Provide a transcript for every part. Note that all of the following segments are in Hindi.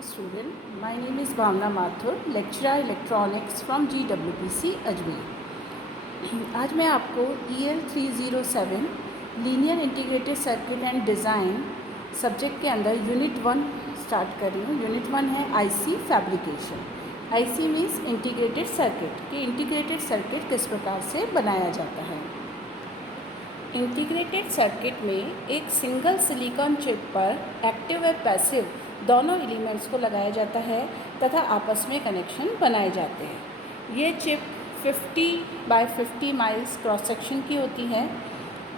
Hello student, my name is Bhavna Mathur, lecturer electronics from GWPC Ajmer. आज मैं आपको EL 307 linear integrated circuit and design subject के अंदर यूनिट 1 स्टार्ट कर रही हूँ। यूनिट 1 है IC fabrication. IC means integrated circuit कि इंटीग्रेटेड सर्किट किस प्रकार से बनाया जाता है। इंटीग्रेटेड सर्किट में एक सिंगल सिलिकॉन चिप पर एक्टिव व पैसिव दोनों एलिमेंट्स को लगाया जाता है तथा आपस में कनेक्शन बनाए जाते हैं। ये chip 50 by 50 miles cross section की होती है।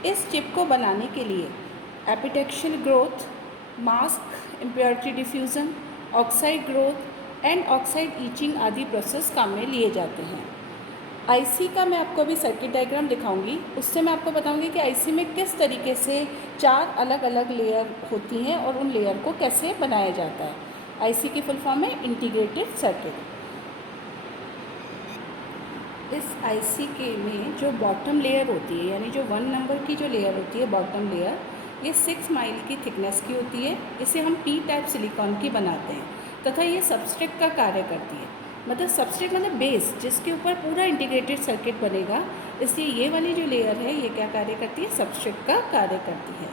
इस चिप को बनाने के लिए epitaxial growth, mask impurity diffusion, oxide growth and oxide etching आदि प्रोसेस काम में लिए जाते हैं। आईसी का मैं आपको अभी सर्किट डायग्राम दिखाऊंगी। उससे मैं आपको बताऊंगी कि आईसी में किस तरीके से 4 अलग अलग लेयर होती हैं और उन लेयर को कैसे बनाया जाता है। आईसी की फुल फॉर्म है इंटीग्रेटेड सर्किट। इस आईसी के में जो बॉटम लेयर होती है, यानी जो 1 नंबर की जो लेयर होती है बॉटम लेयर, ये 6 माइल की थिकनेस की होती है। इसे हम पी टाइप सिलिकॉन की बनाते हैं तथा ये सबस्ट्रेट का कार्य करती है। मतलब सबस्ट्रेट मतलब बेस, जिसके ऊपर पूरा इंटीग्रेटेड सर्किट बनेगा। इसलिए ये वाली जो लेयर है ये क्या कार्य करती है, सबस्ट्रेट का कार्य करती है।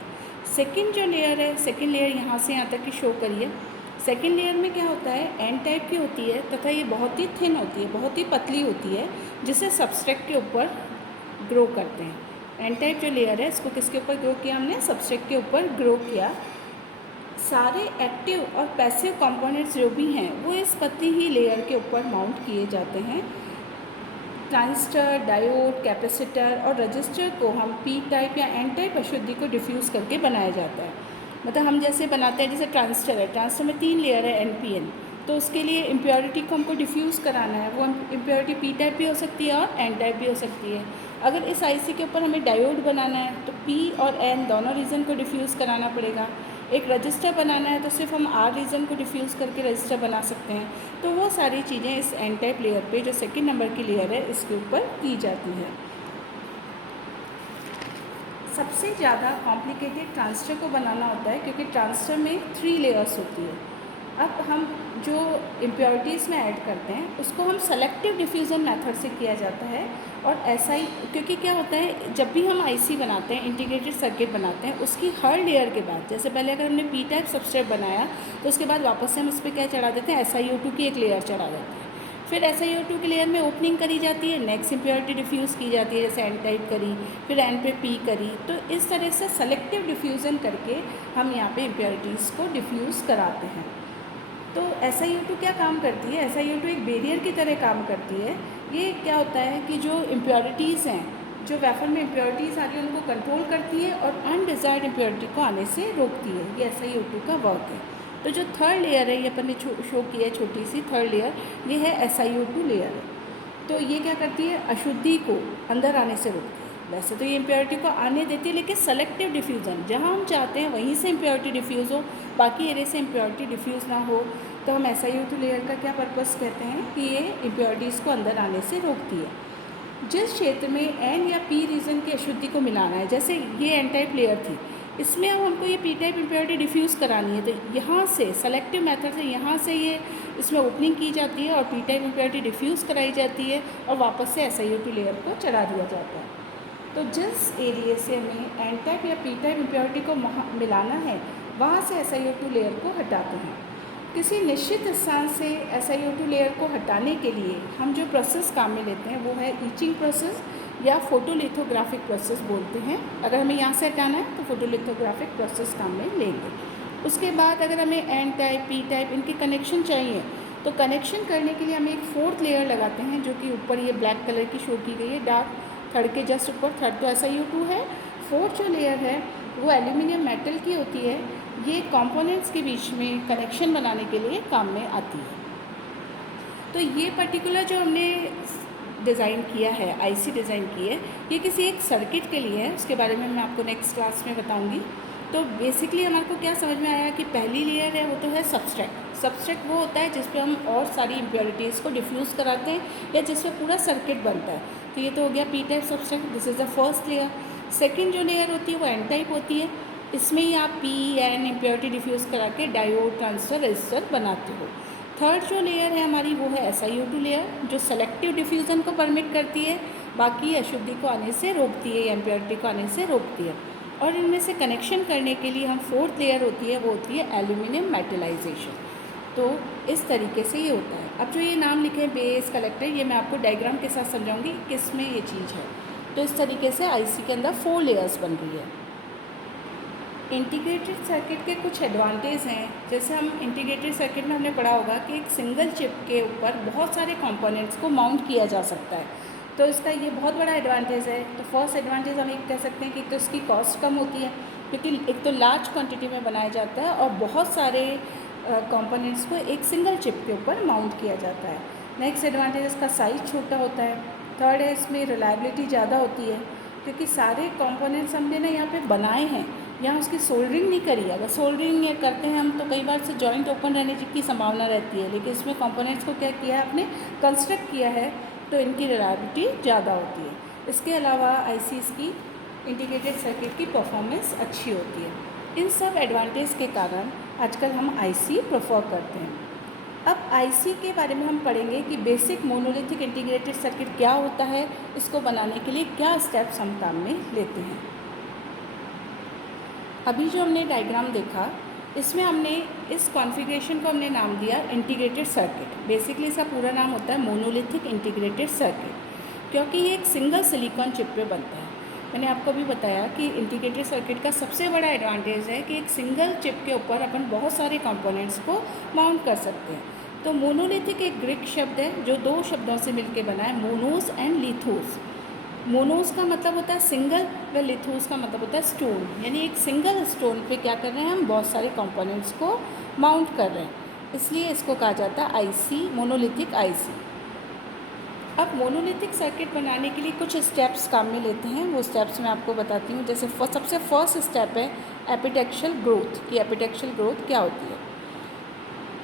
सेकंड जो लेयर है, सेकंड लेयर यहाँ से यहाँ तक की शो करिए। सेकंड लेयर में क्या होता है, एन टाइप की होती है तथा ये बहुत ही थिन होती है, बहुत ही पतली होती है, जिसे सबस्ट्रेट के ऊपर ग्रो करते हैं। एन टाइप जो लेयर है इसको किसके ऊपर ग्रो किया हमने, सबस्ट्रेट के ऊपर ग्रो किया। सारे एक्टिव और पैसिव कंपोनेंट्स जो भी हैं वो इस पतली ही लेयर के ऊपर माउंट किए जाते हैं। ट्रांजिस्टर, डायोड, कैपेसिटर और रजिस्टर को हम पी टाइप या एन टाइप अशुद्धि को डिफ्यूज़ करके बनाया जाता है। मतलब हम जैसे बनाते हैं, जैसे ट्रांजिस्टर है, ट्रांजिस्टर में 3 लेयर है NPN, तो उसके लिए इम्प्योरिटी को हमको डिफ्यूज़ कराना है। वो इम्प्योरिटी पी टाइप भी हो सकती है और एन टाइप भी हो सकती है। अगर इस आईसी के ऊपर हमें डायोड बनाना है तो पी और एन दोनों रीजन को डिफ्यूज़ कराना पड़ेगा। एक रजिस्टर बनाना है तो सिर्फ हम आर रीजन को डिफ्यूज़ करके रजिस्टर बना सकते हैं। तो वो सारी चीज़ें इस एन टाइप लेयर पे, जो सेकंड नंबर की लेयर है, इसके ऊपर की जाती है। सबसे ज़्यादा कॉम्प्लिकेटेड ट्रांजिस्टर को बनाना होता है क्योंकि ट्रांजिस्टर में 3 लेयर्स होती है। अब हम जो इम्प्योरिटीज़ में ऐड करते हैं उसको हम सेलेक्टिव डिफ्यूज़न मेथड से किया जाता है। और ऐसा ही, क्योंकि क्या होता है, जब भी हम आईसी बनाते हैं, इंटीग्रेटेड सर्किट बनाते हैं, उसकी हर लेयर के बाद, जैसे पहले अगर हमने पी टाइप सबस्ट्रेट बनाया तो उसके बाद वापस से हम इस पर क्या चढ़ा देते हैं, SiO2 की एक लेयर चढ़ा देते हैं। फिर SiO2 की लेयर में ओपनिंग करी जाती है, नेक्स्ट इम्प्योरिटी डिफ्यूज़ की जाती है, जैसे एन टाइप करी, फिर एन पे पी करी। तो इस तरह से सेलेक्टिव डिफ्यूज़न करके हम यहाँ पे इम्प्योरिटीज़ को डिफ्यूज़ कराते हैं। तो SiO2 क्या काम करती है, SiO2 एक बैरियर की तरह काम करती है। ये क्या होता है कि जो इम्प्योरिटीज़ हैं, जो वेफर में इम्प्योरिटीज़ आ रही है उनको कंट्रोल करती है और अनडिज़ायर्ड इम्प्योरिटी को आने से रोकती है। ये SiO2 का वर्क है। तो जो थर्ड लेयर है, ये अपन ने शो की है छोटी सी थर्ड लेयर, ये है SiO2 लेयर है। तो ये क्या करती है, अशुद्धि को अंदर आने से रोकती है। वैसे तो ये इम्प्योरिटी को आने देती है, लेकिन सेलेक्टिव डिफ्यूज़न, जहाँ हम चाहते हैं वहीं से इम्प्योरिटी डिफ्यूज़ हो, बाकी एरिया से इम्प्योरिटी डिफ्यूज़ ना हो, तो हम SiO2 लेयर का क्या पर्पस कहते हैं कि ये इम्प्योरिटीज़ को अंदर आने से रोकती है। जिस क्षेत्र में एन या पी रीजन की अशुद्धि को मिलाना है, जैसे ये एन टाइप लेयर थी, इसमें अब हमको ये पी टाइप इम्प्योरिटी डिफ्यूज़ करानी है, तो यहाँ से सेलेक्टिव मेथड से यहाँ से ये इसमें ओपनिंग की जाती है और पी टाइप इम्प्योरिटी डिफ्यूज़ कराई जाती है और वापस से SiO2 लेयर को चढ़ा दिया जाता है। तो जिस एरिया से हमें एन टाइप या पी टाइप इम्प्योरिटी को मिलाना है, वहाँ से SiO2 लेयर को हटाते हैं। किसी निश्चित स्थान से SiO2 लेयर को हटाने के लिए हम जो प्रोसेस काम में लेते हैं वो है ईचिंग प्रोसेस या फोटोलिथोग्राफिक प्रोसेस बोलते हैं। अगर हमें यहाँ से हटाना है तो फोटोलिथोग्राफिक प्रोसेस काम में लेंगे। उसके बाद अगर हमें एन टाइप, पी टाइप इनके कनेक्शन चाहिए तो कनेक्शन करने के लिए हम एक 4th लेयर लगाते हैं, जो कि ऊपर ये ब्लैक कलर की शो की गई है, डार्क थर्ड के जस्ट ऊपर। थर्ड तो SiO2 है। 4th जो लेयर है वो एल्यूमिनियम मेटल की होती है। ये कंपोनेंट्स के बीच में कनेक्शन बनाने के लिए काम में आती है। तो ये पर्टिकुलर जो हमने डिज़ाइन किया है, आईसी डिज़ाइन की है, ये किसी एक सर्किट के लिए है। उसके बारे में मैं आपको नेक्स्ट क्लास में बताऊंगी। तो बेसिकली हमारे को क्या समझ में आया कि पहली लेयर है वो तो है सबस्ट्रेट। सबस्ट्रेट वो होता है जिस पे हम और सारी इम्प्योरिटीज़ को डिफ्यूज़ कराते हैं या जिस पे पूरा सर्किट बनता है। तो ये तो हो गया P type substrate, this is the first layer. Second जो लेयर होती है वो एन टाइप होती है। इसमें ही आप PN इम्प्योरिटी डिफ्यूज़ करा के डायोड ट्रांजिस्टर रेजिस्टर बनाते हो। थर्ड जो लेयर है हमारी वो है SiO2 लेयर, जो सेलेक्टिव डिफ्यूज़न को परमिट करती है, बाकी अशुद्धि को आने से रोकती है या इम्प्योरिटी को आने से रोकती है। और इनमें से कनेक्शन करने के लिए हम फोर्थ लेयर होती है वो होती है एल्यूमिनियम मेटलाइजेशन। तो इस तरीके से ये होता है। अब जो ये नाम लिखे हैं बेस कलेक्टर, ये मैं आपको डायग्राम के साथ समझाऊंगी किस में ये चीज़ है। तो इस तरीके से IC के अंदर 4 लेयर्स बन रही है। इंटीग्रेटेड सर्किट के कुछ एडवांटेज हैं। जैसे हम इंटीग्रेटेड सर्किट में हमने पढ़ा होगा कि एक सिंगल चिप के ऊपर बहुत सारे कंपोनेंट्स को माउंट किया जा सकता है, तो इसका ये बहुत बड़ा एडवांटेज है। तो फर्स्ट एडवांटेज हम एक कह सकते हैं कि तो इसकी कॉस्ट कम होती है, क्योंकि एक तो लार्ज क्वांटिटी में बनाया जाता है और बहुत सारे कंपोनेंट्स को एक सिंगल चिप के ऊपर माउंट किया जाता है। नेक्स्ट एडवांटेज इसका साइज़ छोटा होता है। थर्ड है इसमें रिलायबिलिटी ज़्यादा होती है, क्योंकि सारे कंपोनेंट्स हमने ना यहाँ पे बनाए हैं, यहाँ उसकी सोल्डरिंग नहीं करी है। अगर सोल्डरिंग ये करते हैं हम तो कई बार से जॉइंट ओपन रहने की संभावना रहती है, लेकिन इसमें कंपोनेंट्स को क्या किया है आपने, कंस्ट्रक्ट किया है, तो इनकी रिलायबिलिटी ज़्यादा होती है। इसके अलावा ICs की इंटीग्रेटेड सर्किट की परफॉर्मेंस अच्छी होती है। इन सब एडवांटेज के कारण आजकल हम IC प्रेफर करते हैं। अब IC के बारे में हम पढ़ेंगे कि बेसिक मोनोलिथिक इंटीग्रेटेड सर्किट क्या होता है, इसको बनाने के लिए क्या स्टेप्स हम काम में लेते हैं। अभी जो हमने डायग्राम देखा, इसमें हमने इस कॉन्फ़िगरेशन को हमने नाम दिया इंटीग्रेटेड सर्किट। बेसिकली इसका पूरा नाम होता है मोनोलिथिक इंटीग्रेटेड सर्किट, क्योंकि ये एक सिंगल सिलिकॉन चिप पे बनता है। मैंने आपको भी बताया कि इंटीग्रेटेड सर्किट का सबसे बड़ा एडवांटेज है कि एक सिंगल चिप के ऊपर अपन बहुत सारे कंपोनेंट्स को माउंट कर सकते हैं। तो मोनोलिथिक एक ग्रीक शब्द है जो 2 शब्दों से मिलकर बना है, मोनोस एंड लिथोस। मोनोस का मतलब होता है सिंगल व लिथोस का मतलब होता है स्टोन, यानी एक सिंगल स्टोन पे क्या कर रहे हैं हम, बहुत सारे कंपोनेंट्स को माउंट कर रहे हैं, इसलिए इसको कहा जाता है IC, मोनोलिथिक IC। अब मोनोलिथिक सर्किट बनाने के लिए कुछ स्टेप्स काम में लेते हैं, वो स्टेप्स मैं आपको बताती हूँ। जैसे सबसे फर्स्ट स्टेप है एपिटेक्शियल ग्रोथ। कि एपिटेक्शियल ग्रोथ क्या होती है,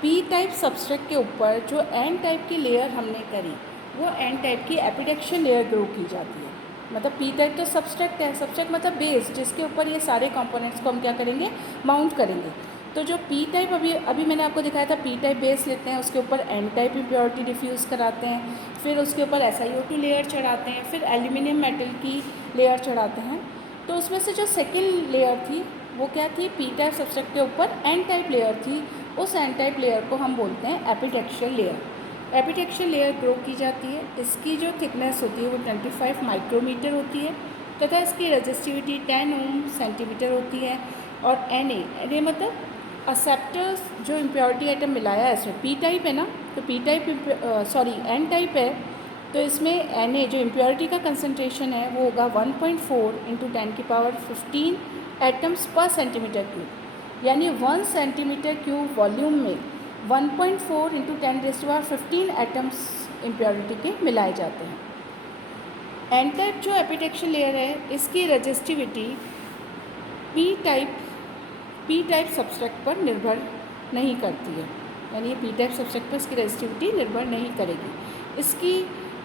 P टाइप सबस्ट्रेट के ऊपर जो N टाइप की लेयर हमने करी, वो N टाइप की एपिटेक्शियल लेयर ग्रो की जाती है। मतलब P टाइप तो सबस्ट्रेट है, सबस्ट्रेट मतलब बेस, जिसके ऊपर ये सारे कंपोनेंट्स को हम क्या करेंगे, माउंट करेंगे। तो जो P टाइप अभी मैंने आपको दिखाया था, P टाइप बेस लेते हैं, उसके ऊपर N टाइप इम्प्योरिटी डिफ्यूज़ कराते हैं, फिर उसके ऊपर SiO2 लेयर चढ़ाते हैं, फिर एल्यूमिनियम मेटल की लेयर चढ़ाते हैं। तो उसमें से जो सेकेंड लेयर थी वो क्या थी, P टाइप सबस्ट्रेट के ऊपर N टाइप लेयर थी, उस N टाइप लेयर को हम बोलते हैं एपिटेक्शियल लेयर। एपिटेक्शियल लेयर ग्रो की जाती है। इसकी जो थिकनेस होती है वो 25 माइक्रोमीटर होती है तथा इसकी रेजिस्टिविटी 10 ओम सेंटीमीटर होती है। और Na मतलब एक्सेप्टर्स जो इम्प्योरिटी आइटम मिलाया है इसमें, P टाइप है ना, तो P टाइप N टाइप है, तो इसमें Na जो इम्प्योरिटी का कंसनट्रेशन है वो होगा 1.4 × 10⁻15 एटम्स पर सेंटीमीटर क्यूब, यानी 1 सेंटीमीटर क्यूब वॉल्यूम में 1.4 × 10⁻15 एटम्स इम्प्योरिटी के मिलाए जाते हैं। N टाइप जो एपिटेक्शियल लेयर है, इसकी रेजिस्टिविटी P टाइप सब्सट्रेट पर निर्भर नहीं करती है, यानी P टाइप सब्सट्रेट पर इसकी रेजिस्टिविटी निर्भर नहीं करेगी। इसकी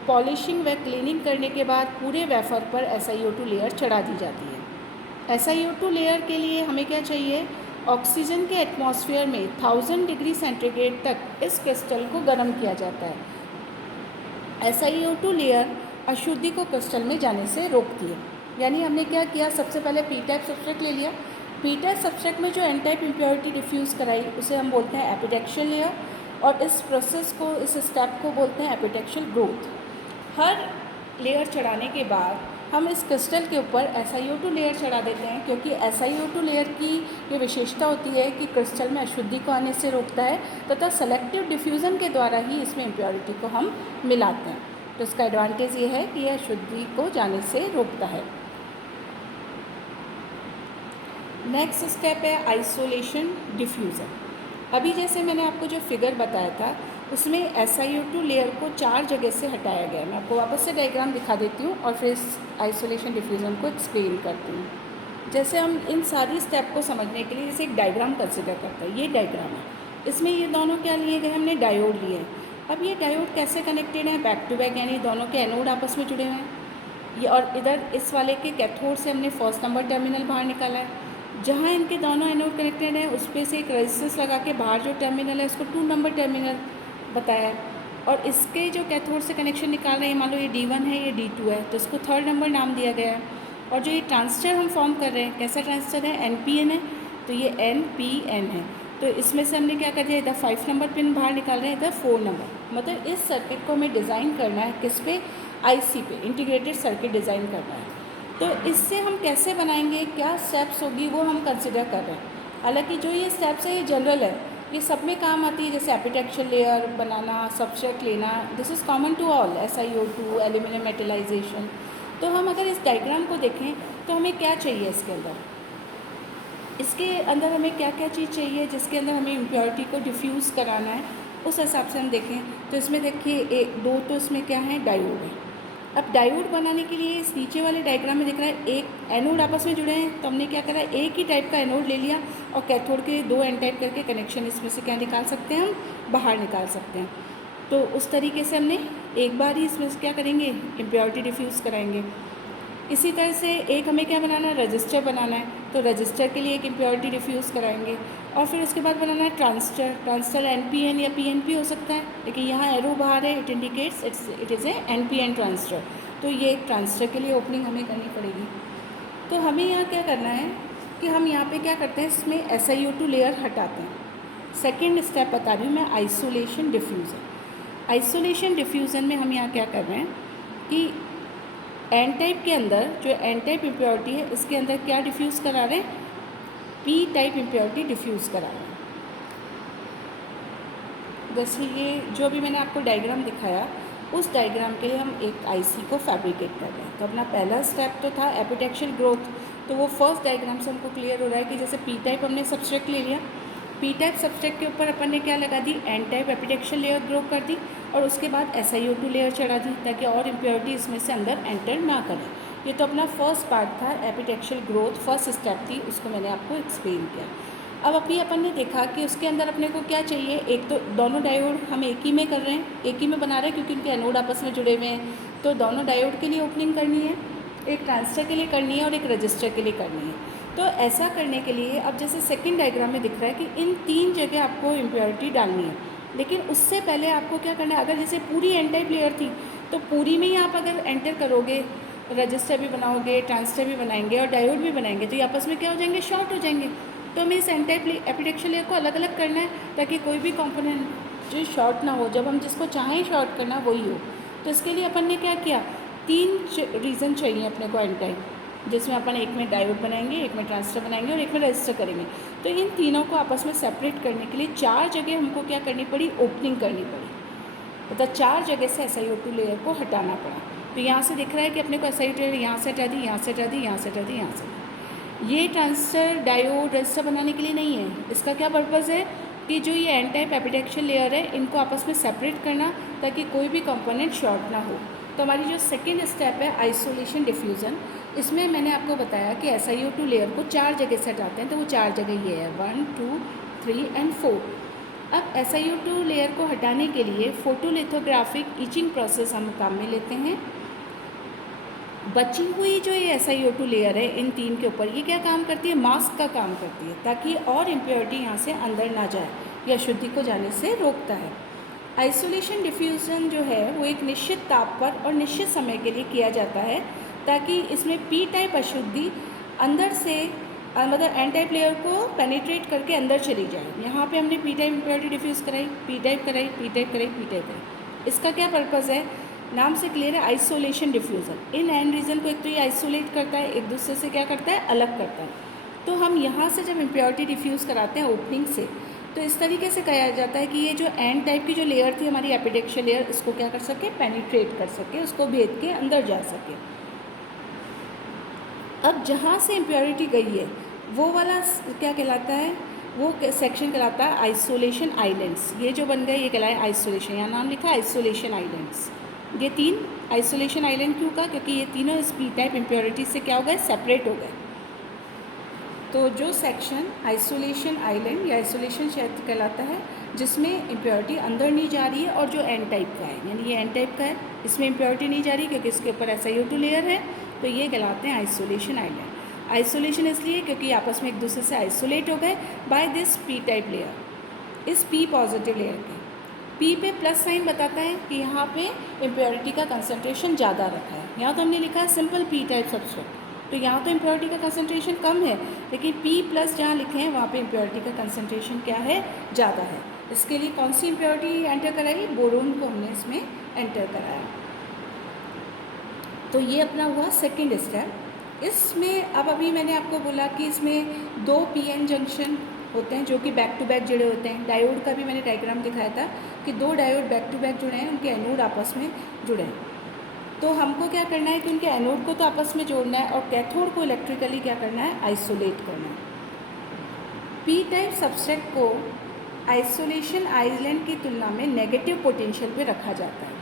पॉलिशिंग व क्लीनिंग करने के बाद पूरे वेफर पर SiO2 लेयर चढ़ा दी जाती है। SiO2 लेयर के लिए हमें क्या चाहिए, ऑक्सीजन के एटमॉस्फेयर में 1000 डिग्री सेंटीग्रेड तक इस क्रिस्टल को गर्म किया जाता है। SiO2 लेयर अशुद्धि को क्रिस्टल में जाने से रोकती है। यानी हमने क्या किया, सबसे पहले P टाइप सब्सट्रेट ले लिया, P टाइप सब्सट्रेट में जो N टाइप इम्प्योरिटी डिफ्यूज़ कराई उसे हम बोलते हैं एपिटेक्शियल लेयर, और इस प्रोसेस को, इस स्टेप को बोलते हैं एपिटेक्शियल ग्रोथ। हर लेयर चढ़ाने के बाद हम इस क्रिस्टल के ऊपर SiO2 लेयर चढ़ा देते हैं, क्योंकि SiO2 लेयर की ये विशेषता होती है कि क्रिस्टल में अशुद्धि को आने से रोकता है तथा सेलेक्टिव डिफ्यूज़न के द्वारा ही इसमें इम्प्योरिटी को हम मिलाते हैं। तो इसका एडवांटेज ये है कि यह अशुद्धि को जाने से रोकता है। नेक्स्ट स्टेप है आइसोलेशन डिफ्यूज़न। अभी जैसे मैंने आपको जो फिगर बताया था उसमें SiO2 लेयर को 4 जगह से हटाया गया है। मैं आपको वापस से डायग्राम दिखा देती हूँ और फिर इस आइसोलेशन डिफ्यूज़न को एक्सप्लेन करती हूँ। जैसे हम इन सारी स्टेप को समझने के लिए जैसे एक डायग्राम कंसिडर करते हैं, ये डायग्राम है, इसमें ये दोनों क्या लिए गए, हमने डायोड लिए हैं। अब ये डायोड कैसे कनेक्टेड है, बैक टू बैक, यानी दोनों के एनोड आपस में जुड़े हुए हैं। ये और इधर इस वाले के कैथोड से हमने फर्स्ट नंबर टर्मिनल बाहर निकाला है, जहाँ इनके दोनों एनोड कनेक्टेड हैं उस पर से एक रेजिस्टेंस लगा के बाहर जो टर्मिनल है उसको 2 नंबर टर्मिनल बताया है, और इसके जो कैथोड से कनेक्शन निकाल रहे हैं, मान लो ये D1 है, ये D2 है, तो इसको 3rd नंबर नाम दिया गया है। और जो ये ट्रांजिस्टर हम फॉर्म कर रहे हैं, कैसा ट्रांजिस्टर है, NPN है, तो ये NPN है। तो इसमें से हमने क्या कर दिया, इधर 5 नंबर पिन बाहर निकाल रहे हैं, इधर 4 नंबर। मतलब इस सर्किट को हमें डिज़ाइन करना है किस पे, IC पे, इंटीग्रेटेड सर्किट डिज़ाइन करना है। तो इससे हम कैसे बनाएंगे, क्या स्टेप्स होगी, वो हम कंसिडर कर रहे हैं। हालांकि जो ये स्टेप्स है ये जनरल है, ये सब में काम आती है, जैसे एपिटेक्चुअल लेयर बनाना, सबस्ट्रेट लेना, this is common to all, SiO2, aluminium metallisation. तो हम अगर इस डायग्राम को देखें तो हमें क्या चाहिए इसके अंदर हमें क्या क्या चीज़ चाहिए जिसके अंदर हमें इम्प्योरिटी को डिफ्यूज़ कराना है, उस हिसाब से हम देखें। तो इसमें देखिए दो तो इसमें क्या है, डायोड है। अब डायोड बनाने के लिए इस नीचे वाले डायग्राम में दिख रहा है एक एनोड आपस में जुड़े हैं, तो हमने क्या करा, एक ही टाइप का एनोड ले लिया और कैथोड के 2 एन टाइप करके कनेक्शन इसमें से क्या निकाल सकते हैं, हम बाहर निकाल सकते हैं। तो उस तरीके से हमने एक बार ही इसमें क्या करेंगे, इम्प्योरिटी डिफ्यूज़ कराएंगे। इसी तरह से एक हमें क्या बनाना है, रजिस्टर बनाना है, तो रजिस्टर के लिए एक इम्प्योरिटी डिफ्यूज़ कराएंगे। और फिर उसके बाद बनाना है ट्रांजिस्टर NPN या PNP हो सकता है, लेकिन यहाँ एरो बाहर है, it indicates it is a NPN transistor. तो ये ट्रांजिस्टर के लिए ओपनिंग हमें करनी पड़ेगी। तो हमें यहाँ क्या करना है कि हम यहाँ पे क्या करते हैं, इसमें SiO2 लेयर हटाते हैं। सेकेंड स्टेप बता रही हूँ मैं, आइसोलेशन डिफ्यूज़न। आइसोलेशन डिफ्यूज़न में हम यहाँ क्या कर रहे हैं कि एन टाइप के अंदर जो एन टाइप इम्प्योरिटी है इसके अंदर क्या डिफ्यूज़ करा रहे हैं, P टाइप इम्प्योरिटी डिफ्यूज़ करा रहे हैं। जैसे ये जो भी मैंने आपको डायग्राम दिखाया, उस डायग्राम के लिए हम एक IC को फैब्रिकेट कर रहे हैं। तो अपना पहला स्टेप तो था एपिटेक्चुअल ग्रोथ, तो वो फर्स्ट डायग्राम से हमको क्लियर हो रहा है कि जैसे P टाइप हमने सबस्ट्रेट ले लिया, P टाइप सबस्ट्रेट के ऊपर अपन ने क्या लगा दी, N टाइप एपिटेक्चुअल लेयर ग्रो कर दी, और उसके बाद SiO2 लेयर चढ़ा दी ताकि और इम्प्योरिटी इसमें से अंदर एंटर ना करें। ये तो अपना फर्स्ट पार्ट था, एपिटेक्चुअल ग्रोथ फर्स्ट स्टेप थी, उसको मैंने आपको एक्सप्लेन किया। अब अभी अपन ने देखा कि उसके अंदर अपने को क्या चाहिए, एक तो दोनों डायोड हम एक ही में कर रहे हैं, एक ही में बना रहे हैं क्योंकि उनके एनोड आपस में जुड़े हुए हैं। तो दोनों डायोड के लिए ओपनिंग करनी है, एक ट्रांजिस्टर के लिए करनी है और एक रजिस्टर के लिए करनी है। तो ऐसा करने के लिए अब जैसे सेकंड डायग्राम में दिख रहा है कि इन 3 जगह आपको इम्प्योरिटी डालनी है, लेकिन उससे पहले आपको क्या करना है, अगर जैसे पूरी एन टाइप लेयर थी तो पूरी में ही आप अगर एंटर करोगे, रजिस्टर भी बनाओगे, ट्रांजिस्टर भी बनाएंगे और डायोड भी बनाएंगे, तो ये आपस में क्या हो जाएंगे, शॉर्ट हो जाएंगे। तो हमें इस एन टाइप एपिटेक्चुअल लेयर को अलग अलग करना है ताकि कोई भी कंपोनेंट जो शॉर्ट ना हो, जब हम जिसको चाहें शॉर्ट करना वही हो। तो इसके लिए अपन ने क्या किया, 3 रीज़न चाहिए अपने को एन टाइप, जिसमें अपन एक में डायोड बनाएंगे, एक में ट्रांजिस्टर बनाएंगे और एक में रजिस्टर करेंगे। तो इन तीनों को आपस में सेपरेट करने के लिए 4 जगह हमको क्या करनी पड़ी, ओपनिंग करनी पड़ी। मतलब 4 जगह से SiO2 लेयर को हटाना पड़ा। तो यहाँ से दिख रहा है कि अपने को SiO2 लेयर यहाँ से हटा दी, यहाँ से हटा दी, यहाँ से हटा दी, यहाँ से। ये ट्रांजिस्टर, डायोड, रजिस्टर बनाने के लिए नहीं है। इसका क्या पर्पज़ है कि जो ये एन टाइप एपिटेक्चुअल लेयर है इनको आपस में सेपरेट करना ताकि कोई भी कंपोनेंट शॉर्ट ना हो। तो हमारी जो सेकेंड स्टेप है आइसोलेशन डिफ्यूज़न, इसमें मैंने आपको बताया कि SiO2 लेयर को 4 जगह से हटाते हैं। तो वो 4 जगह ये है, 1, 2, 3 एंड 4। अब SiO2 लेयर को हटाने के लिए फोटोलिथोग्राफिक ईचिंग प्रोसेस हम काम में लेते हैं। बची हुई जो ये SiO2 लेयर है इन 3 के ऊपर, ये क्या काम करती है, मास्क का काम करती है ताकि और इम्प्योरिटी यहाँ से अंदर ना जाए या शुद्धि को जाने से रोकता है। आइसोलेशन डिफ्यूज़न जो है वो एक निश्चित ताप पर और निश्चित समय के लिए किया जाता है ताकि इसमें P टाइप अशुद्धि अंदर से मतलब एन टाइप लेयर को पेनिट्रेट करके अंदर चली जाए। यहाँ पे हमने P टाइप इम्प्योरिटी डिफ्यूज़ कराई, P टाइप कराई, P टाइप कराई, P टाइप कराई। इसका क्या पर्पज़ है, नाम से क्लियर है, आइसोलेशन डिफ्यूज़न। इन एन रीजन को एक तो ये आइसोलेट करता है, एक दूसरे से क्या करता है, अलग करता है। तो हम यहाँ से जब इम्प्योरिटी डिफ्यूज़ कराते हैं ओपनिंग से, तो इस तरीके से कहा जाता है कि ये जो एन टाइप की जो लेयर थी हमारी एपिटेक्चुअल लेयर, इसको क्या कर सके, पेनिट्रेट कर सके, उसको भेद के अंदर जा सके। अब जहाँ से इम्प्योरिटी गई है वो वाला क्या कहलाता है, वो सेक्शन कहलाता है आइसोलेशन आइलैंड्स। ये जो बन गए ये कहलाए आइसोलेशन, यहाँ नाम लिखा है आइसोलेशन आइलैंड्स। ये 3 आइसोलेशन आइलैंड क्यों का, क्योंकि ये तीनों इस P टाइप इम्प्योरिटी से क्या हो गए, सेपरेट हो गए। तो जो सेक्शन आइसोलेशन आइलैंड या आइसोलेशन क्षेत्र कहलाता है जिसमें इम्प्योरिटी अंदर नहीं जा रही है और जो एन टाइप का है, यानी ये एन टाइप का है, इसमें इम्प्योरिटी नहीं जा रही क्योंकि इसके ऊपर SiO2 लेयर है, तो ये कहलाते हैं आइसोलेशन आइलैंड। आइसोलेशन इसलिए क्योंकि आपस में एक दूसरे से आइसोलेट हो गए by this P type layer, इस पी पॉजिटिव लेयर के। पी पे प्लस साइन बताता है कि यहाँ पे इम्प्योरिटी का कंसंट्रेशन ज़्यादा रखा है। यहाँ तो हमने लिखा है सिंपल पी टाइप सब्सट्रेट, तो यहाँ तो इम्प्योरिटी का कंसंट्रेशन कम है, लेकिन पी प्लस जहाँ लिखे हैं वहाँ पे इम्प्योरिटी का कंसंट्रेशन क्या है, ज़्यादा है। इसके लिए कौन सी इम्प्योरिटी एंटर कराई, बोरोन को हमने इसमें एंटर कराया। तो ये अपना हुआ सेकेंड स्टेप। इसमें अब अभी मैंने आपको बोला कि इसमें 2 पीएन जंक्शन होते हैं जो कि बैक टू बैक जुड़े होते हैं। डायोड का भी मैंने डायग्राम दिखाया था कि 2 डायोड बैक टू बैक जुड़े हैं, उनके एनोड आपस में जुड़े हैं। तो हमको क्या करना है कि उनके एनोड को तो आपस में जोड़ना है और कैथोड को इलेक्ट्रिकली क्या करना है, आइसोलेट करना है। पी टाइप सब्सट्रेट को आइसोलेशन आइलैंड की तुलना में नेगेटिव पोटेंशियल पे रखा जाता है।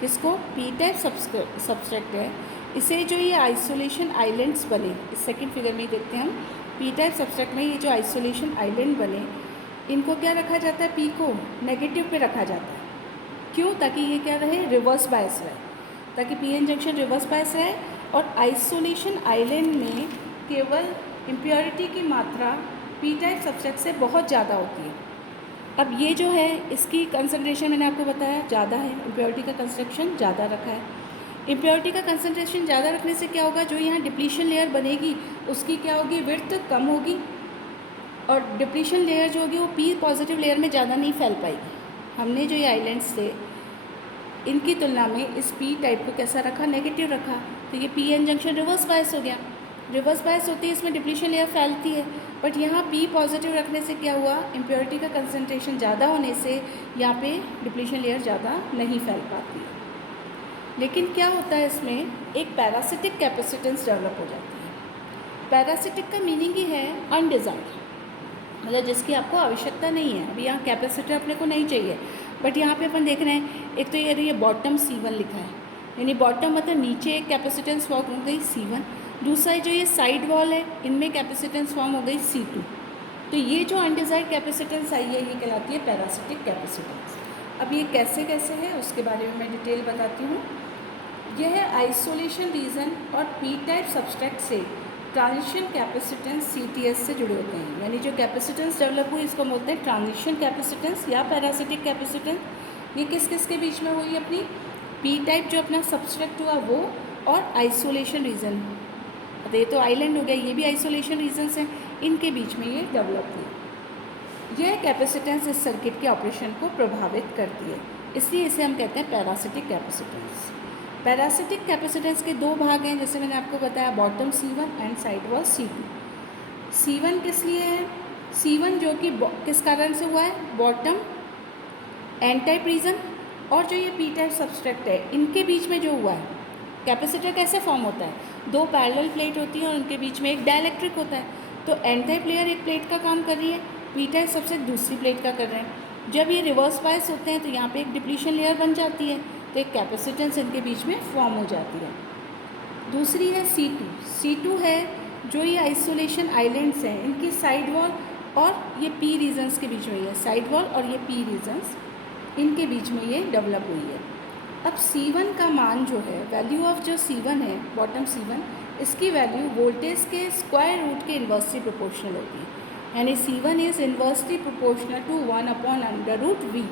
जिसको पी टाइप सब्सट्रेट है, इसे जो ये आइसोलेशन आइलैंड्स बने, इस सेकंड फिगर में ही देखते हैं हम, पी टाइप सब्सट्रेट में ये जो आइसोलेशन आइलैंड बने, इनको क्या रखा जाता है, पी को नेगेटिव पे रखा जाता है। क्यों, ताकि ये क्या रहे, रिवर्स बायस रहे, ताकि पीएन जंक्शन रिवर्स बायस रहे और आइसोलेशन आइलैंड में केवल इम्प्योरिटी की मात्रा पी टाइप सब्सट्रेट से बहुत ज़्यादा होती है। अब ये जो है इसकी कंसंट्रेशन मैंने आपको बताया ज़्यादा है, इम्प्योरिटी का कंसंट्रेशन ज़्यादा रखा है। इम्प्योरिटी का कंसंट्रेशन ज़्यादा रखने से क्या होगा, जो यहाँ डिप्लीशन लेयर बनेगी उसकी क्या होगी, विड्थ कम होगी और डिप्लीशन लेयर जो होगी वो पी पॉजिटिव लेयर में ज़्यादा नहीं फैल पाएगी। हमने जो ये आइलैंड्स थे इनकी तुलना में इस पी टाइप को कैसा रखा, नेगेटिव रखा, तो ये P N junction reverse bias हो गया। रिवर्स बायस होती है, इसमें डिप्लीशन लेयर फैलती है, बट यहाँ पी पॉजिटिव रखने से क्या हुआ, इम्प्योरिटी का कंसंट्रेशन ज़्यादा होने से यहाँ पे डिप्लीशन लेयर ज़्यादा नहीं फैल पाती है। लेकिन क्या होता है, इसमें एक पैरासिटिक कैपेसिटेंस डेवलप हो जाती है। पैरासिटिक का मीनिंग ही है अनडिज़ायर्ड, मतलब जिसकी आपको आवश्यकता नहीं है। अभी यहाँ कैपेसिटर अपने को नहीं चाहिए, बट यहाँ पे अपन देख रहे हैं एक तो ये बॉटम C1 लिखा है, यानी बॉटम मतलब नीचे एक कैपेसिटेंस फॉर्म हो गई C1, दूसरा जो ये साइड वॉल है इनमें कैपेसिटेंस फॉर्म हो गई C2। तो ये जो अनडिज़ायर्ड कैपेसिटेंस आई है ये कहलाती है पैरासिटिक कैपेसिटेंस। अब ये कैसे कैसे है उसके बारे में मैं डिटेल बताती हूँ। यह है आइसोलेशन रीजन और पी टाइप सब्सट्रेट से ट्रांजिशन कैपेसिटेंस CTS से जुड़े होते हैं, यानी जो कैपेसिटेंस डेवलप हुई इसको बोलते हैं ट्रांजिशन कैपेसिटेंस या पैरासिटिक कैपेसिटेंस। ये किस किस के बीच में हुई, अपनी पी टाइप जो अपना सब्सट्रेट हुआ वो और आइसोलेशन रीजन, तो ये तो आइलैंड हो गया, ये भी आइसोलेशन रीजन्स हैं, इनके बीच में ये डेवलप हुई। यह कैपेसिटेंस इस सर्किट के ऑपरेशन को प्रभावित करती है, इसलिए इसे हम कहते हैं पैरासिटिक कैपेसिटेंस। पैरासिटिक कैपेसिटेंस के 2 भाग हैं, जैसे मैंने आपको बताया, bottom C1 and side wall C2। C1 किस लिए है, C1 जो कि किस कारण से हुआ है, बॉटम एन टाइप रीजन और जो ये पी टाइप सब्सट्रेट है इनके बीच में जो हुआ है। कैपेसिटर कैसे फॉर्म होता है, 2 पैरेलल प्लेट होती है और उनके बीच में एक डाइलेक्ट्रिक होता है। तो एन टाइप लेयर एक प्लेट का काम कर रही है, पी टाइप सबसे दूसरी प्लेट का कर रहे हैं। जब ये रिवर्स बायस होते हैं तो यहाँ पे एक डिप्लीशन लेयर बन जाती है, तो एक कैपेसिटेंस इनके बीच में फॉर्म हो जाती है। दूसरी है C2। C2 है जो ये आइसोलेशन आइलैंड्स हैं इनकी साइड वॉल और ये पी रीजन्स के बीच में, ये साइड वॉल और ये पी रीजन्स इनके बीच में ये डेवलप हुई है। अब C1 का मान जो है, वैल्यू ऑफ जो C1 है, बॉटम C1, इसकी वैल्यू वोल्टेज के स्क्वायर रूट के इन्वर्सली प्रोपोर्शनल होती है, यानी C1 is inversely proportional to 1/√V।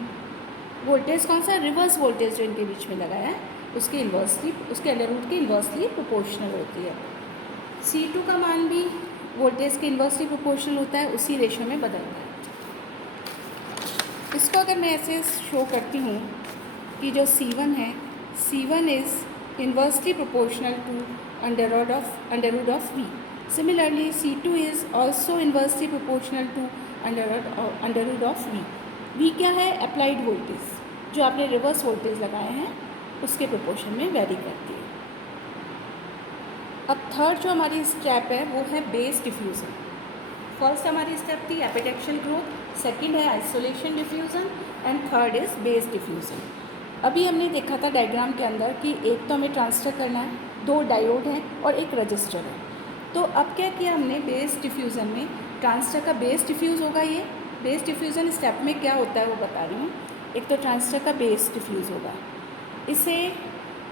Voltage कौन सा, रिवर्स वोल्टेज जो इनके बीच में लगाया है उसके इन्वर्सली, उसके अंडर रूट के इन्वर्सली प्रोपोर्शनल होती है। C2 का मान भी वोल्टेज के इन्वर्सली प्रोपोर्शनल होता है, उसी रेशो में बदलता है। इसको अगर मैं ऐसे शो करती हूँ कि जो C1 है, C1 is inversely proportional to under root of V। Similarly C2 is also inversely proportional to under root of V। V क्या है, अप्लाइड वोल्टेज, जो आपने रिवर्स वोल्टेज लगाए हैं उसके प्रोपोर्शन में वेरी करती है। अब थर्ड जो हमारी स्टेप है वो है बेस डिफ्यूज़न। फर्स्ट हमारी स्टेप थी एपिटेक्शियल ग्रोथ, सेकंड है isolation diffusion and third is base diffusion. अभी हमने देखा था डायग्राम के अंदर कि एक तो हमें ट्रांसफर करना है, 2 डायोड हैं और एक रजिस्टर है। तो अब क्या किया हमने, बेस डिफ्यूज़न में ट्रांसफर का बेस डिफ्यूज़ होगा। ये बेस डिफ्यूज़न स्टेप में क्या होता है वो बता रही हूँ। एक तो ट्रांसफर का बेस डिफ्यूज़ होगा, इसे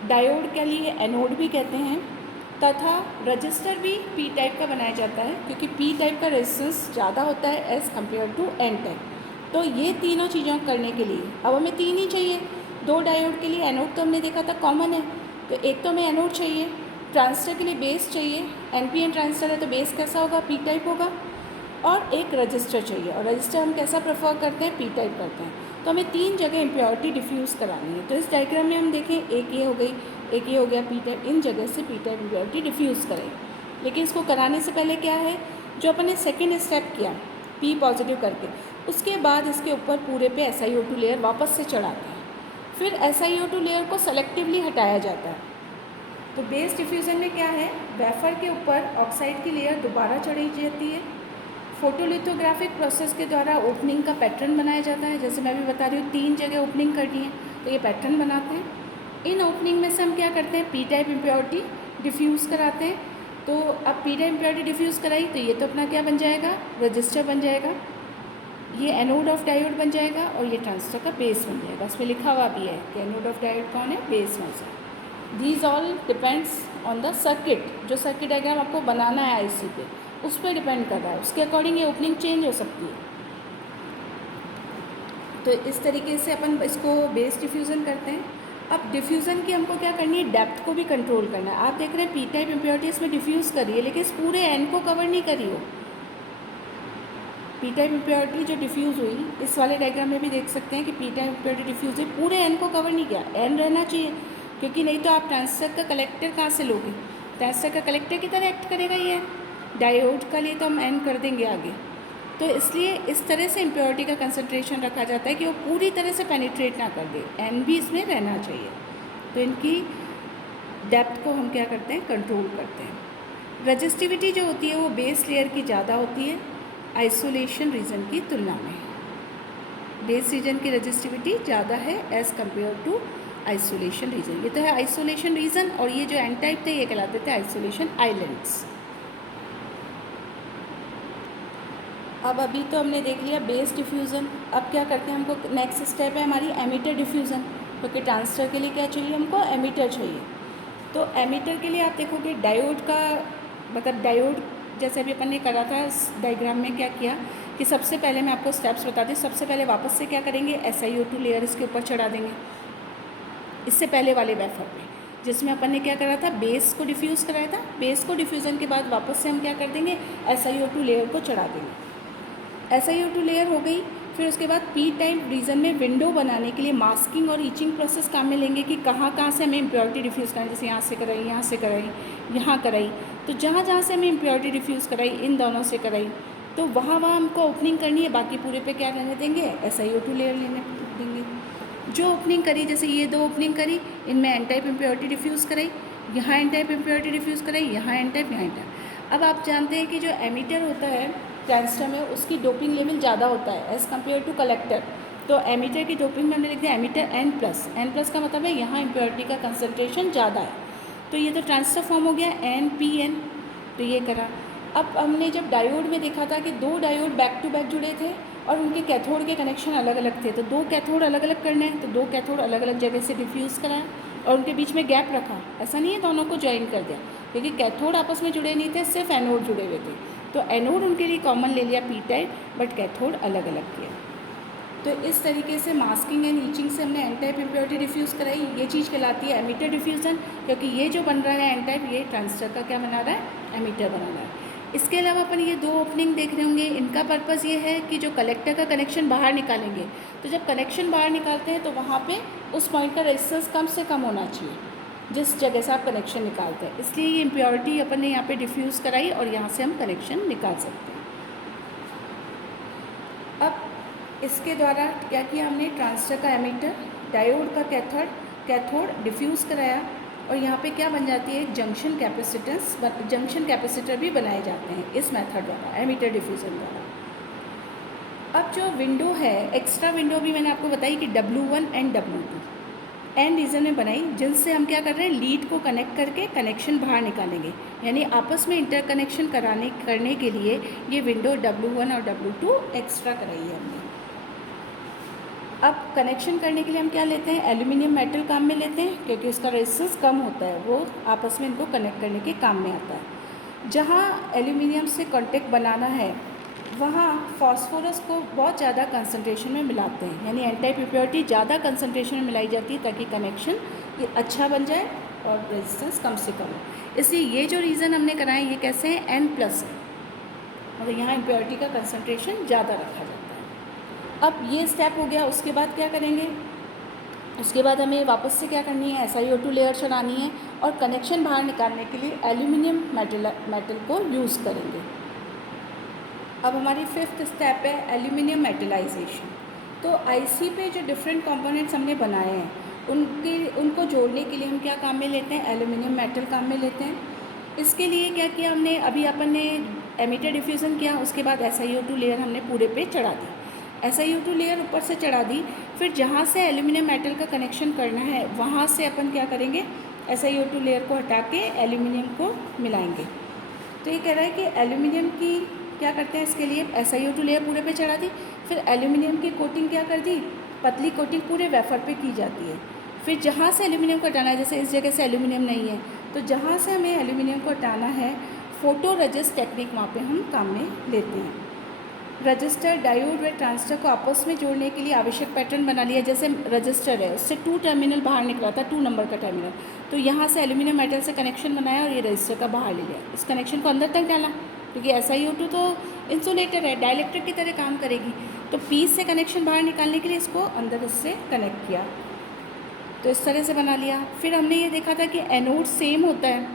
डायोड के लिए एनोड भी कहते हैं तथा रजिस्टर भी पी टाइप का बनाया जाता है, क्योंकि पी टाइप का रेजिस्टेंस ज़्यादा होता है as compare to N type. तो ये तीनों चीज़ों करने के लिए अब हमें तीन ही चाहिए। दो डायोड के लिए एनोड तो हमने देखा था कॉमन है, तो एक तो हमें एनोड चाहिए। ट्रांजिस्टर के लिए बेस चाहिए, एनपीएन ट्रांजिस्टर है तो बेस कैसा होगा, पी टाइप होगा। और एक रजिस्टर चाहिए, और रजिस्टर हम कैसा प्रेफर करते हैं, पी टाइप करते हैं। तो हमें तीन जगह इम्प्योरिटी डिफ्यूज़ करानी है। तो इस डायग्राम में हम देखें, एक ये हो गई, एक ये हो गया पी टाइप, इन जगह से पी टाइप इम्प्योरिटी डिफ्यूज़ करें। लेकिन इसको कराने से पहले क्या है, जो अपन ने सेकेंड स्टेप किया पी पॉजिटिव करके, उसके बाद इसके ऊपर पूरे पे SiO2 लेयर वापस से चढ़ाते हैं। फिर SiO2 लेयर को सेलेक्टिवली हटाया जाता है। तो बेस डिफ्यूज़न में क्या है, वेफर के ऊपर ऑक्साइड की लेयर दोबारा चढ़ाई जाती है। फोटोलिथोग्राफिक प्रोसेस के द्वारा ओपनिंग का पैटर्न बनाया जाता है। जैसे मैं भी बता रही हूँ, तीन जगह ओपनिंग करनी है तो ये पैटर्न बनाते हैं। इन ओपनिंग में से हम क्या करते हैं, पी टाइप इम्प्योरिटी डिफ्यूज़ कराते हैं। तो अब पी टाइप इम्प्योरिटी डिफ्यूज़ कराई तो ये तो अपना क्या बन जाएगा, रजिस्टर बन जाएगा, ये एनोड ऑफ डायोड बन जाएगा, और ये ट्रांजिस्टर का बेस बन जाएगा। इसमें लिखा हुआ भी है कि एनोड ऑफ डायोड कौन है, बेस कौन सा। These all depends on the circuit, जो सर्किट डायग्राम आपको बनाना है आईसी पे, उस पर डिपेंड कर रहा है, उसके अकॉर्डिंग ये ओपनिंग चेंज हो सकती है। तो इस तरीके से अपन इसको बेस डिफ्यूज़न करते हैं। अब डिफ्यूज़न की हमको क्या करनी है, डेप्थ को भी कंट्रोल करना है। आप देख रहे हैं पी टाइप इम्प्योरिटी इसमें डिफ्यूज़ करी है, लेकिन इस पूरे एन को कवर नहीं करी हो। पी टाइप इम्प्योरिटी जो डिफ्यूज़ हुई, इस वाले डायग्राम में भी देख सकते हैं कि पी टाइप इम्प्योरिटी डिफ्यूज़ हुई, पूरे एन को कवर नहीं किया। एन रहना चाहिए, क्योंकि नहीं तो आप ट्रांजिस्टर का कलेक्टर कहाँ से लोगे, ट्रांजिस्टर का कलेक्टर की तरह एक्ट करेगा ये। डायोड का लिए तो हम एन कर देंगे आगे। तो इसलिए इस तरह से इम्प्योरिटी का कंसंट्रेशन रखा जाता है कि वो पूरी तरह से पेनिट्रेट ना कर दे, एन भी इसमें रहना चाहिए। तो इनकी डेप्थ को हम क्या करते हैं, कंट्रोल करते हैं। रजिस्टिविटी जो होती है वो बेस लेयर की ज़्यादा होती है आइसोलेशन रीजन की तुलना में। बेस रीजन की रजिस्टिविटी ज़्यादा है as compare to isolation region. ये तो है आइसोलेशन रीजन, और ये जो एन टाइप थे ये कहलाते थे आइसोलेशन आइलैंड्स। अब अभी तो हमने देख लिया बेस डिफ्यूज़न। अब क्या करते हैं, हमको नेक्स्ट स्टेप है हमारी एमीटर डिफ्यूज़न, क्योंकि ट्रांजिस्टर के लिए क्या चाहिए, हमको एमीटर चाहिए। तो एमीटर के लिए आप देखोगे डायोड का, मतलब डायोड जैसे अभी अपन ने करा था इस डायग्राम में, क्या किया कि सबसे पहले मैं आपको स्टेप्स बता दी। सबसे पहले वापस से क्या करेंगे, SiO2 लेयर इसके ऊपर चढ़ा देंगे, इससे पहले वाले वेफर पे, जिसमें अपन ने क्या करा था, बेस को डिफ्यूज़ कराया था। बेस को डिफ्यूज़न के बाद वापस से हम क्या कर देंगे, SiO2 लेयर को चढ़ा देंगे। SiO2 लेयर हो गई। फिर उसके बाद पी टाइप रीजन में विंडो बनाने के लिए मास्किंग और ईचिंग प्रोसेस काम में लेंगे कि कहाँ कहाँ से हमें इम्प्योरिटी डिफ्यूज़ कराई। जैसे यहाँ से कराई, यहाँ से कराई, यहाँ कराई, तो जहाँ जहाँ से हमें इम्प्योरिटी डिफ्यूज़ कराई, इन दोनों से कराई, तो वहाँ वहाँ हमको ओपनिंग करनी है। बाकी पूरे पे क्या रहने देंगे, SiO2 लेयर लेने देंगे। जो ओपनिंग करी, जैसे ये दो ओपनिंग करी, इनमें एन टाइप इम्प्योरिटी डिफ्यूज़ कराई, यहाँ एन टाइप इम्प्योरिटी डिफ्यूज़ कराई, यहाँ एन टाइप, यहाँ एन टाइप। अब आप जानते हैं कि जो एमीटर होता है ट्रांजिस्टर में, उसकी डोपिंग लेवल ज़्यादा होता है एज़ कम्पेयर टू कलेक्टर। तो एमीटर की डोपिंग में हमने लिख दिया एमीटर N+। का मतलब है यहाँ इम्प्योरिटी का कंसनट्रेशन ज़्यादा है। तो ये तो ट्रांजिस्टर फॉर्म हो गया NPN, तो ये करा। अब हमने जब डायोड में देखा था कि दो डायोड बैक टू बैक जुड़े थे और उनके कैथोड के कनेक्शन अलग अलग थे, तो दो कैथोड अलग अलग करने हैं, तो दो कैथोड अलग अलग जगह से डिफ्यूज़ कराया और उनके बीच में गैप रखा। ऐसा नहीं है दोनों को ज्वाइन कर दिया, क्योंकि कैथोड आपस में जुड़े नहीं थे, सिर्फ एनोड जुड़े हुए थे। तो एनोड उनके लिए कॉमन ले लिया पी टाइप, बट कैथोड अलग अलग किया। तो इस तरीके से मास्किंग एंड ईचिंग से हमने एन टाइप इम्प्योरिटी डिफ्यूज़ कराई। ये चीज़ कहलाती है एमीटर डिफ्यूज़न, क्योंकि ये जो बन रहा है एन टाइप, ये ट्रांजिस्टर का क्या बना रहा है, एमीटर बना रहा है। इसके अलावा अपन ये दो ओपनिंग देख रहे होंगे, इनका पर्पज़ ये है कि जो कलेक्टर का कनेक्शन बाहर निकालेंगे, तो जब कनेक्शन बाहर निकालते हैं तो वहाँ पे उस पॉइंट का रेजिस्टेंस कम से कम होना चाहिए जिस जगह से आप कनेक्शन निकालते हैं। इसलिए ये इम्प्योरिटी अपन ने यहाँ पे डिफ्यूज़ कराई और यहाँ से हम कनेक्शन निकाल सकते हैं। अब इसके द्वारा क्या किया हमने, ट्रांजिस्टर का एमीटर, डायोड का कैथोड डिफ्यूज़ कराया, और यहाँ पे क्या बन जाती है, जंक्शन कैपेसिटर भी बनाए जाते हैं इस मेथड द्वारा, एमीटर डिफ्यूज़न द्वारा। अब जो विंडो है, एक्स्ट्रा विंडो भी मैंने आपको बताई कि W1 and W2 N region में बनाई, जिनसे हम क्या कर रहे हैं, लीड को कनेक्ट करके कनेक्शन बाहर निकालेंगे। यानी आपस में इंटरकनेक्शन करने के लिए ये विंडो W1 और W2 एक्स्ट्रा कराई है हमने। अब कनेक्शन करने के लिए हम क्या लेते हैं, एल्यूमिनियम मेटल काम में लेते हैं क्योंकि इसका रेजिस्टेंस कम होता है, वो आपस में इनको कनेक्ट करने के काम में आता है। जहाँ एल्यूमिनियम से कॉन्टेक्ट बनाना है वहाँ फॉस्फोरस को बहुत ज़्यादा कंसंट्रेशन में मिलाते हैं, यानी एन टाइप इम्प्योरिटी ज़्यादा कंसंट्रेशन में मिलाई जाती है ताकि कनेक्शन ये अच्छा बन जाए और रेजिस्टेंस कम से कम हो। इसलिए ये जो रीज़न हमने कराए ये कैसे हैं, N+ है, मतलब यहाँ इम्प्योरिटी का कंसंट्रेशन ज़्यादा रखा जाता है। अब ये स्टेप हो गया, उसके बाद क्या करेंगे, उसके बाद हमें वापस से क्या करनी है, SiO2 लेयर चढ़ानी है और कनेक्शन बाहर निकालने के लिए एल्यूमिनियम मेटल को यूज़ करेंगे। अब हमारी 5th स्टेप है एल्यूमिनियम मेटलाइजेशन। तो आईसी पे जो डिफरेंट कंपोनेंट्स हमने बनाए हैं उनको जोड़ने के लिए हम क्या काम में लेते हैं, एल्यूमिनियम मेटल काम में लेते हैं। इसके लिए क्या किया हमने, अभी अपन ने एमिटर डिफ्यूज़न किया, उसके बाद SiO2 लेयर हमने पूरे पे चढ़ा दी, SiO2 लेयर ऊपर से चढ़ा दी। फिर जहाँ से एल्यूमिनियम मेटल का कनेक्शन करना है वहाँ से अपन क्या करेंगे, SiO2 लेयर को हटा के एल्यूमिनियम को मिलाएंगे। तो ये कह रहा है कि एल्यूमिनियम की क्या करते हैं, इसके लिए SiO2 लेयर पूरे पे चढ़ा दी, फिर एल्यूमिनियम की कोटिंग क्या कर दी, पतली कोटिंग पूरे वेफर पे की जाती है। फिर जहाँ से एल्यूमिनियम को हटाना है, जैसे इस जगह से एल्यूमिनियम नहीं है तो जहाँ से हमें एल्यूमिनियम को हटाना है फोटो रजिस्ट टेक्निक वहाँ पे हम काम में लेते हैं। रजिस्टर, डायोड व ट्रांजिस्टर को आपस में जोड़ने के लिए आवश्यक पैटर्न बना लिया। जैसे रजिस्टर है उससे 2 टर्मिनल बाहर निकला था, 2 नंबर का टर्मिनल, तो यहाँ से एल्यूमिनियम मेटल से कनेक्शन बनाया और ये रजिस्टर का बाहर ले लिया, इस कनेक्शन को अंदर तक डाला क्योंकि SiO2 तो इंसुलेटर है, डाइलेक्ट्रिक की तरह काम करेगी, तो पीस से कनेक्शन बाहर निकालने के लिए इसको अंदर इससे कनेक्ट किया, तो इस तरह से बना लिया। फिर हमने ये देखा था कि एनोड सेम होता है,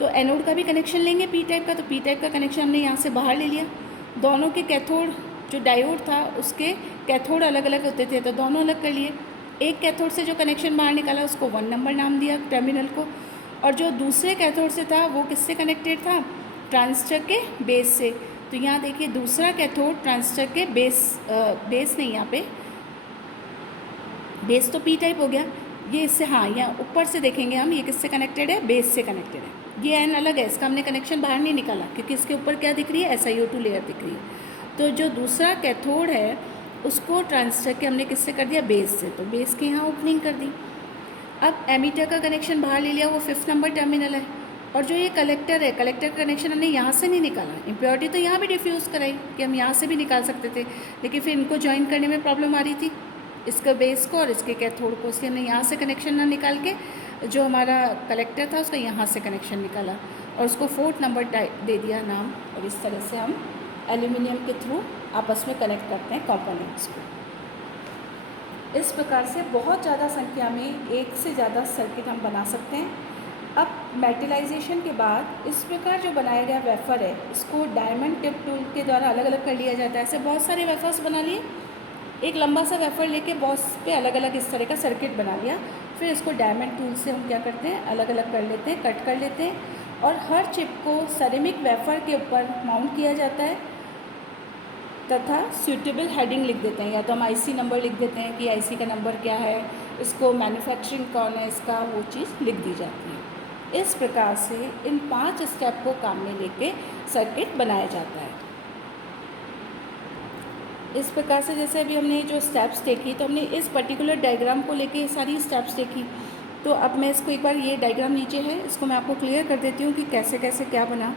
तो एनोड का भी कनेक्शन लेंगे P टाइप का, तो P टाइप का कनेक्शन हमने यहाँ से बाहर ले लिया। दोनों के कैथोड, जो डायोड था उसके कैथोड अलग अलग होते थे तो दोनों अलग कर लिए। एक कैथोड से जो कनेक्शन बाहर निकाला उसको 1 नंबर नाम दिया टर्मिनल को, और जो दूसरे कैथोड से था वो किससे कनेक्टेड था, ट्रांजिस्टर के बेस से। तो यहाँ देखिए दूसरा कैथोड ट्रांजिस्टर के बेस नहीं, यहाँ पे बेस तो P टाइप हो गया, ये इससे, हाँ यहाँ ऊपर से देखेंगे हम, ये किससे कनेक्टेड है, बेस से कनेक्टेड है। ये N अलग है, इसका हमने कनेक्शन बाहर नहीं निकाला क्योंकि इसके ऊपर क्या दिख रही है, SiO2 लेयर दिख रही है। तो जो दूसरा कैथोड है उसको ट्रांजिस्टर के हमने किससे कर दिया, बेस से, तो बेस के यहाँ ओपनिंग कर दी। अब एमीटर का कनेक्शन बाहर ले लिया, वो 5th नंबर टर्मिनल है, और जो ये कलेक्टर है, कलेक्टर का कनेक्शन हमने यहाँ से नहीं निकाला। इम्प्योरिटी तो यहाँ भी डिफ्यूज़ कराई कि हम यहाँ से भी निकाल सकते थे, लेकिन फिर इनको ज्वाइन करने में प्रॉब्लम आ रही थी, इसका बेस को और इसके कैथोड को, इसलिए हमने यहाँ से कनेक्शन ना निकाल के जो हमारा कलेक्टर था उसका यहाँ से कनेक्शन निकाला और उसको 4th नंबर दे दिया नाम, और इस तरह से हम एल्यूमिनियम के थ्रू आपस में कनेक्ट करते हैं कंपोनेंट्स को। इस प्रकार से बहुत ज़्यादा संख्या में एक से ज़्यादा सर्किट हम बना सकते हैं। अब मेटलाइजेशन के बाद इस प्रकार जो बनाया गया वेफ़र है इसको डायमंड टिप टूल के द्वारा अलग अलग कर लिया जाता है। ऐसे बहुत सारे वेफ़र्स बना लिए, एक लंबा सा वेफ़र लेके बॉस पे अलग अलग इस तरह का सर्किट बना लिया, फिर इसको डायमंड टूल से हम क्या करते हैं, अलग अलग कर लेते हैं, कट कर लेते हैं, और हर चिप को सेरेमिक वेफ़र के ऊपर माउंट किया जाता है तथा सूटेबल हेडिंग लिख देते हैं, या तो हम IC नंबर लिख देते हैं कि IC का नंबर क्या है, इसको मैन्युफैक्चरिंग कौन है इसका, वो चीज़ लिख दी जाती है। इस प्रकार से इन 5 स्टेप को काम में लेके सर्किट बनाया जाता है। इस प्रकार से जैसे अभी हमने जो स्टेप्स देखी, तो हमने इस पर्टिकुलर डायग्राम को लेके सारी स्टेप्स देखी। तो अब मैं इसको एक बार, ये डायग्राम नीचे है, इसको मैं आपको क्लियर कर देती हूँ कि कैसे कैसे क्या बना।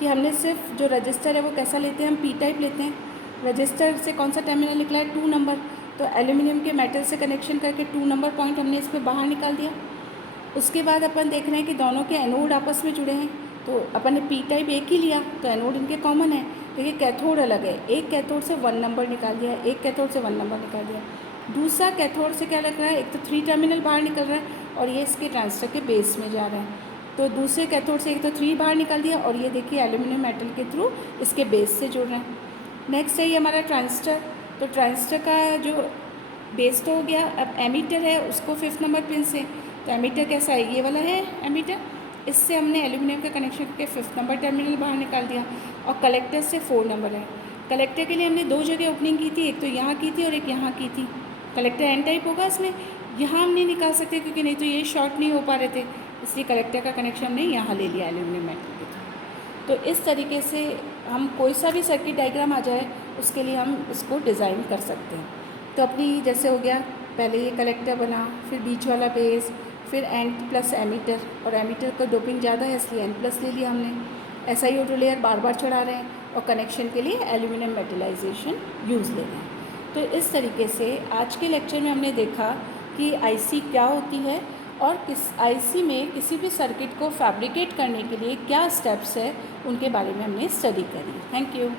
कि हमने सिर्फ जो रजिस्टर है वो कैसा लेते हैं, हम P टाइप लेते हैं। रजिस्टर से कौन सा टर्मिनल निकला है, 2 नंबर, तो एल्यूमिनियम के मेटल से कनेक्शन करके 2 नंबर पॉइंट हमने इस पर बाहर निकाल दिया। उसके बाद अपन देख रहे हैं कि दोनों के एनोड आपस में जुड़े हैं, तो अपन ने P टाइप एक ही लिया, तो एनोड इनके कॉमन है, लेकिन कैथोड अलग है। एक कैथोड से 1 नंबर निकाल दिया, एक कैथोड से 1 नंबर निकाल दिया। दूसरा कैथोड से क्या लग रहा है, एक तो 3 टर्मिनल बाहर निकल रहा है और ये इसके ट्रांजिस्टर के बेस में जा रहा है, तो दूसरे कैथोड से एक तो 3 बाहर निकाल दिया और ये देखिए एल्यूमिनियम मेटल के थ्रू इसके बेस से जुड़ रहे हैं। नेक्स्ट है ये हमारा ट्रांजिस्टर, तो ट्रांजिस्टर का जो बेस तो हो गया। अब एमीटर है उसको 5th नंबर पिन से, तो एमीटर कैसा है, ये वाला है एमीटर, इससे हमने एल्यूमिनियम का कनेक्शन करके 5th नंबर टर्मिनल बाहर निकाल दिया। और कलेक्टर से 4 नंबर है। कलेक्टर के लिए हमने 2 जगह ओपनिंग की थी, एक तो यहाँ की थी और एक यहाँ की थी। कलेक्टर N टाइप होगा, इसमें यहाँ हम नहीं निकाल सकते क्योंकि नहीं तो ये शॉर्ट नहीं हो पा रहे थे, इसलिए कलेक्टर का कनेक्शन हमने यहाँ ले लिया एल्यूमिनियम मेटल के थ्रू। तो इस तरीके से हम कोई सा भी सर्किट डायग्राम आ जाए उसके लिए हम इसको डिज़ाइन कर सकते हैं। तो अपनी जैसे हो गया, पहले ये कलेक्टर बना, फिर बीच वाला बेस, फिर एन प्लस एमीटर, और एमीटर का डोपिंग ज़्यादा है इसलिए एन प्लस ले लिया हमने। SiO2 लेयर बार बार चढ़ा रहे हैं और कनेक्शन के लिए एल्यूमिनियम मेटलाइजेशन यूज़ ले रहे हैं। तो इस तरीके से आज के लेक्चर में हमने देखा कि IC क्या होती है और किस IC में किसी भी सर्किट को फैब्रिकेट करने के लिए क्या स्टेप्स है, उनके बारे में हमने स्टडी करी। Thank you.